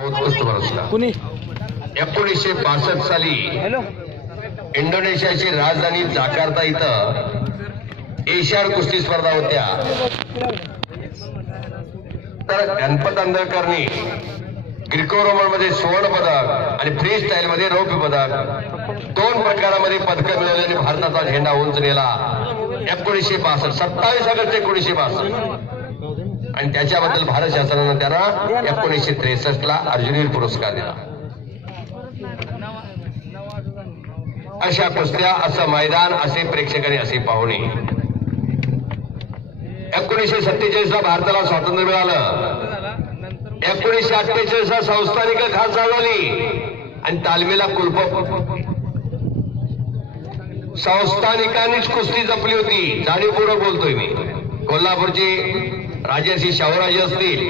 सर्वोत्कृष्ट पुरस्कार कुणी 1962 साली इंडोनेशियाची राजधानी जाकार्ता इथं एशियन कुस्ती स्पर्धा होत्या। तर गणपत अंधळकरनी ग्रीको रोमन मध्ये स्वर्ण पदक आणि फ्री स्टाईल मध्ये रौप्य पदक दोन प्रकारामध्ये पदक मिळवली आणि भारताचा झेंडा उंच नेला। 1962 27 ऑगस्ट 1962 आणि त्याच्याबद्दल भारत शासनाने त्यांना 1963 ला अर्जुनवीर पुरस्कार दिला। अशा कुस्त्या, असं मैदान, असे प्रेक्षकांनी, असे पाहुणे। 1947 ला भारताला स्वातंत्र्य मिळालं। 1948 ला संस्थानिक खालसा झाली आणि तालमीला कुलप संस्थानिकांनीच कुस्ती जपली होती। जाणीवपूर्वक बोलतोय मी। कोल्हापूरची राजर्षी शाहूराजे असतील,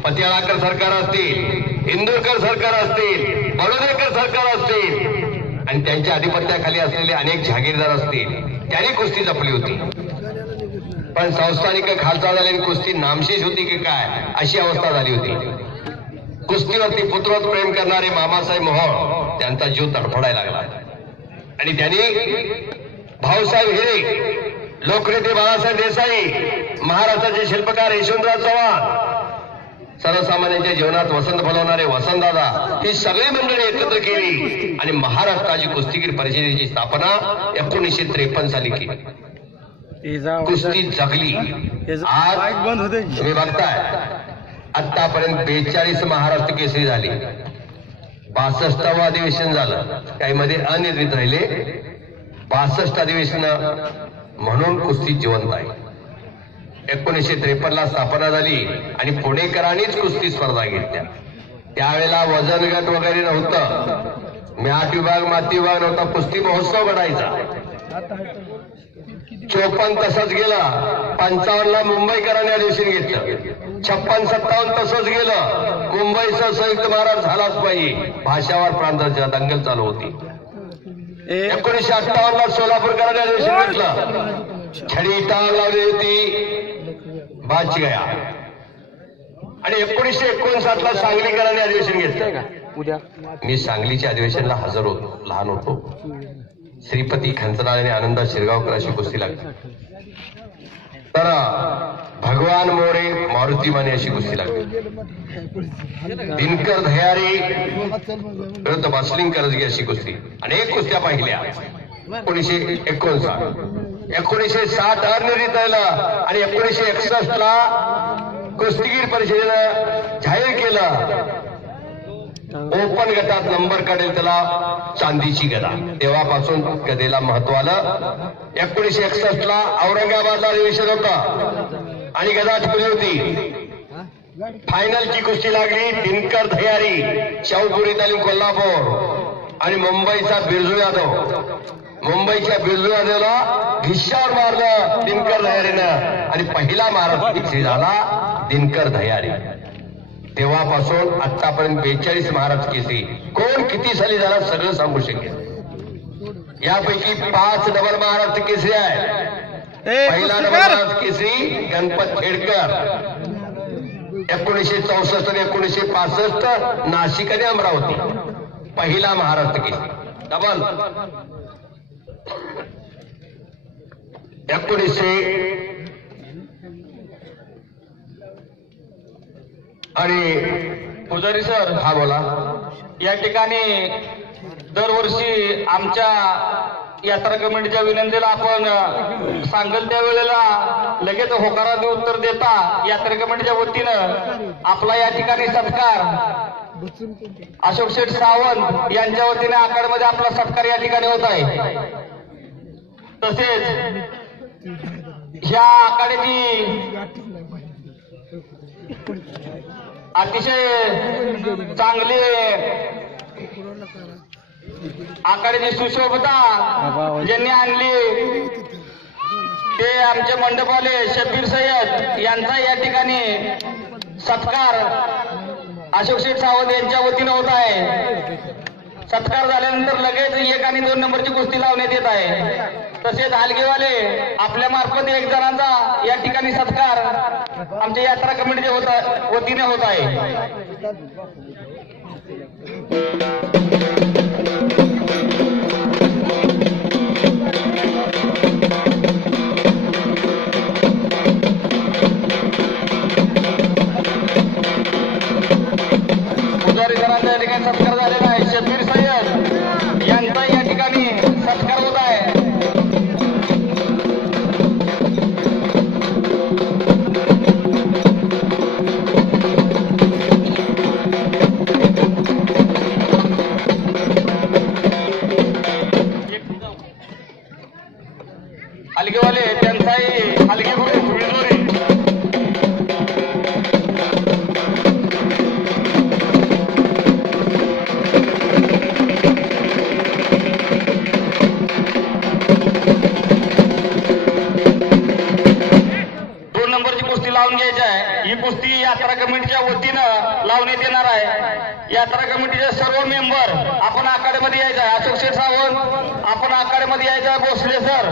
पतियाळाकर सरकार असतील, इंदूरकर सरकार असतील, बडोदेकर सरकार असतील आणि त्यांच्या अधिपत्याखाली असलेले अनेक जहागीरदार असतील, त्यांनी कुस्ती जपली होती। पण संस्थानिक खालसा झाली आणि कुस्ती नामशेष होती की काय, अशी अवस्था झाली होती। कुस्तीवरती पुत्रवत प्रेम करणारे मामासाहेब मोहोळ त्यांचा जीव तडफडायला लागला आणि त्यांनी भाऊसाहेब हिरे, लोकनेते बाळासाहेब देसाई, महाराष्ट्राचे शिल्पकार यशवंतराव चव्हाण, सर्वसामान्यांच्या जीवनात वसंत फुलवणारे वसंतदादा, ही सगळी मंडळी एकत्र केली आणि महाराष्ट्राची कुस्तीगीर परिषदेची स्थापना 1953 साली केली। कुस्ती जगली। आज तुम्ही बघताय आतापर्यंत 42 महाराष्ट्र केसरी झाले, 62वा अधिवेशन झालं, काही मध्ये अनिर्णित राहिले, 62 अधिवेशन म्हणून कुस्ती जिवंत आहे। 1953 ला स्थापना झाली आणि पुणेकरांनीच कुस्ती स्पर्धा घेतल्या। त्यावेळेला वजन गट वगैरे नव्हतं, मॅट विभाग, माती विभाग नव्हता, कुस्ती महोत्सव घडायचा। 54 तसंच गेलं, 55 ला मुंबईकरांनी अधिवेशन घेतलं, 56-57 तसंच गेलं, मुंबईचा संयुक्त महाराष्ट्र झालाच पाहिजे, भाषावार प्रांताच्या दंगल चालू होती। 1958 ला सोलापूरकरांनी अधिवेशन घेतलं, छडी टाळ लावली होती, बाच गया। आणि 1959 ला सांगलीकरांनी अधिवेशन घेतलं। मी सांगलीच्या अधिवेशनला हजर होतो, लहान होतो। श्रीपती खंचनाळ आणि आनंदा शिरगावकर अशी कुस्ती लागली, तर भगवान मोरे, मारुती माने अशी कुस्ती लागली, दिनकर धयारी विरुद्ध बसलिंग करजगी अशी कुस्ती, अनेक कुस्त्या पाहिल्या। 1959 1960 अनिर्णित राहिलं आणि 1961 ला कुस्तीगीर परिषदेनं जाहीर केलं, ओपन गटात नंबर काढेल त्याला चांदीची गदा। तेव्हापासून गदेला महत्व आलं। 1961 ला औरंगाबादला अधिवेशन होतं आणि गदा ठेवली होती। फायनलची कुस्ती लागली, दिनकर धयारी, शाहूपुरी तालीम कोल्हापूर आणि मुंबईचा बिरजू यादव। मुंबईच्या बिरजू यादवला घिश्यावर मारलं दिनकर धयारीनं आणि पहिला महाराष्ट्र केसरी झाला दिनकर धयारी। तेव्हापासून आतापर्यंत 42 महाराष्ट्र केसरी, कोण किती साली झाला सगळं सांगू शकेल। यापैकी 5 डबल महाराष्ट्र केसरी आहे। पहिला डबल महाराष्ट्र केसरी गणपत खेडकर 1964 आणि 1965 नाशिक आणि अमरावती, पहिला महाराष्ट्र केसरी डबल। 1900 आणि पुजारी सर, हा बोला। या ठिकाणी दरवर्षी आमच्या यात्रा कमिटीच्या विनंतीला आपण सांगल त्या वेळेला लगेच होकाराने उत्तर देता यात्रा कमिटीच्या वतीनं आपला या ठिकाणी सत्कार अशोक शेठ सावंत यांच्या वतीने आखाड्यामध्ये आपला सत्कार या ठिकाणी होत आहे। तसेच ह्या आखाड्याची अतिशय चांगली आखाड्याची सुशोभता ज्यांनी आणली ते आमचे मंडपवाले शब्बीर सय्यद यांचा या ठिकाणी सत्कार अशोक शेठ सावंत यांच्या वतीनं होत आहे। सत्कार झाल्यानंतर लगेच 1 आणि 2 नंबरची कुस्ती लावण्यात येत आहे। तसेच हालगेवाले आपल्या मार्फत 1 जणांचा या ठिकाणी सत्कार आमच्या यात्रा कमिटीच्या वतीने होत आहे। यात्रा कमिटीचे सर्व मेंबर आपण आखाड्यामध्ये यायचं आहे. अशोक शेठ सावंत आपण आखाड्यामध्ये यायचं आहे. भोसले सर,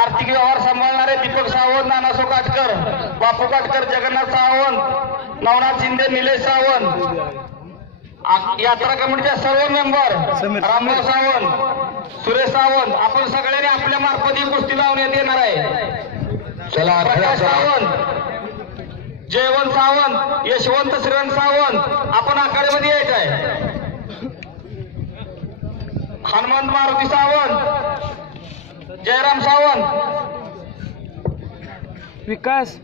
आर्थिक व्यवहार सांभाळणारे दीपक सावंत, नानासो काटकर, बापू काटकर, जगन्नाथ सावंत, नवनाथ शिंदे, निलेश सावंत, यात्रा कमिटीचे सर्व मेंबर, रामभाऊ सावंत, सुरेश सावंत, आपण सगळ्यांनी आपल्या मार्फत ही कुस्ती लावण्यात येणार आहे. चला प्रकाश सावंत, जयवंत सावंत, यशवंत श्रीवंत सावंत आपण आखाड्यामध्ये यायचं आहे. हनुमंत मारुती सावंत, जयराम सावंत, विकास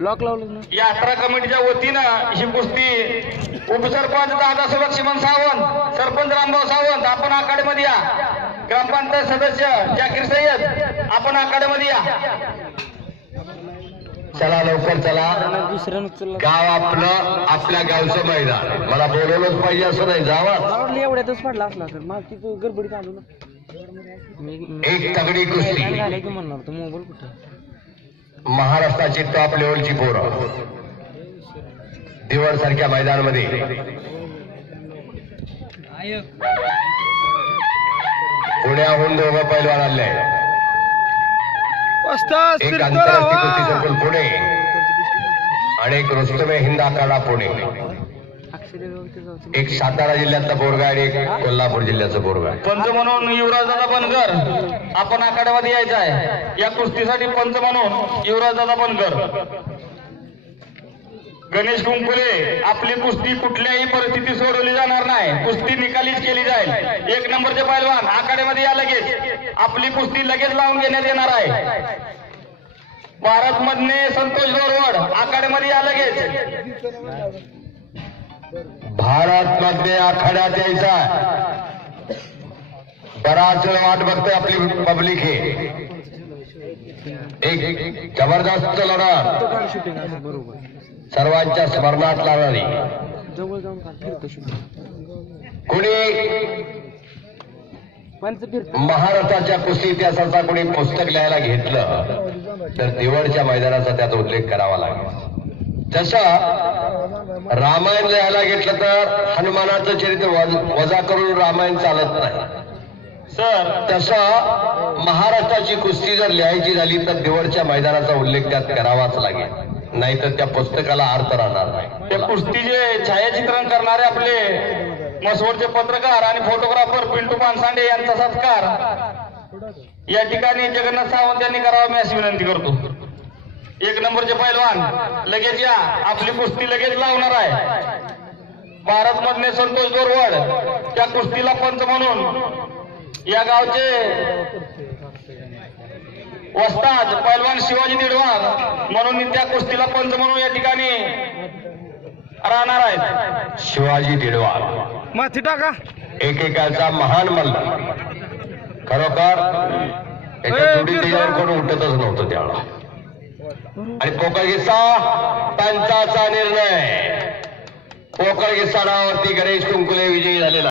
लॉक लावलं ना. यात्रा कमिटीच्या वतीनं ही कुस्ती उपसरपंच दादा लक्ष्मण सावंत, सरपंच रामभाऊ सावंत आपण आखाड्यामध्ये या. ग्रामपंचायत सदस्य जाकीर सय्यद आपण आखाड्यामध्ये या. चला लवकर चला. दुसऱ्यानं चला गाव आपलं, आपल्या गावचं मैदान. मला बोलवलंच पाहिजे असं नाही. जावा आवडली एवढ्यातच पडला असला तर मागची तो गडबडीत आलो ना. एक तगडी कुस्ती. झालं की म्हणणार तो मोबाईल कुठे. महाराष्ट्राची टॉप लेवलची पोरं दिवड सारख्या मैदानामध्ये पुण्याहून दोघं पैलवान आले. एक आंतरराष्ट्रीय कुस्ती संकुल पुणे आणि एक रुस्तमे हिंद आखाडा पुणे. एक सातारा जिल्ह्यातला पोरगा आणि एक कोल्हापूर जिल्ह्याचं पोरगा. पंच म्हणून युवराजदादा बनकर आपण आखाड्यामध्ये यायचं आहे. या कुस्तीसाठी पंच म्हणून युवराजदादा बनकर. गणेश कुंकुले, आपली कुस्ती कुठल्याही परिस्थितीत सोडवली जाणार नाही. कुस्ती निकालीच केली जाईल. एक नंबरचे पैलवान आखाड्यामध्ये या लगेच. आपली कुस्ती लगेच लावून घेण्यात येणार आहे. भारत मधने संतोष गोरवड आखाड्यामध्ये या लगेच. भारत मध्ये आखाड्यात यायचा. बराच वेळ वाट बघते आपली पब्लिक. हे एक जबरदस्त लढत, शूटिंग असं बरोबर सर्वांच्या स्मरणात लागणारी. जवळ जाऊन फिरतो शूटिंग कुणी पंच फिरतो. महाराष्ट्राच्या कुस्ती इतिहासाचा कोणी पुस्तक लिहायला घेतलं तर दिवडच्या मैदानाचा त्यात उल्लेख करावा लागेल. जसं रामायण लिहायला घेतलं तर हनुमानाचं चरित्र वजा करून रामायण चालत नाही. सर तसं महाराष्ट्राची कुस्ती जर लिहायची झाली तर दिवडच्या मैदानाचा उल्लेख त्यात करावाच लागेल, नाहीतर त्या पुस्तकाला अर्थ राहणार नाही. त्या कुस्तीचे छायाचित्रण करणारे आपले मसवडचे पत्रकार आणि फोटोग्राफर पिंटू पानसांडे यांचा सत्कार या ठिकाणी जगन्नाथ सावंत यांनी करावा मी अशी विनंती करतो. एक नंबरचे पैलवान लगेच या. आपली कुस्ती लगेच लावणार आहे. भारत मधले संतोष गोरवड त्या कुस्तीला पंच म्हणून या गावचे वस्ताद पैलवान शिवाजी दिडवार म्हणून त्या कुस्तीला पंच म्हणून या ठिकाणी राहणार आहेत. शिवाजी दिडवार माथी टाका. एकेकाचा महान मल्ल. खरोखर त्याच्या जोडी त्याच्यावर कोण उठतच नव्हतं त्यावेळेला. आणि पोकळगिस्सा पंचाचा निर्णय. पोकळगिस्सा नावावरती गणेश कुंकुले विजयी झालेला.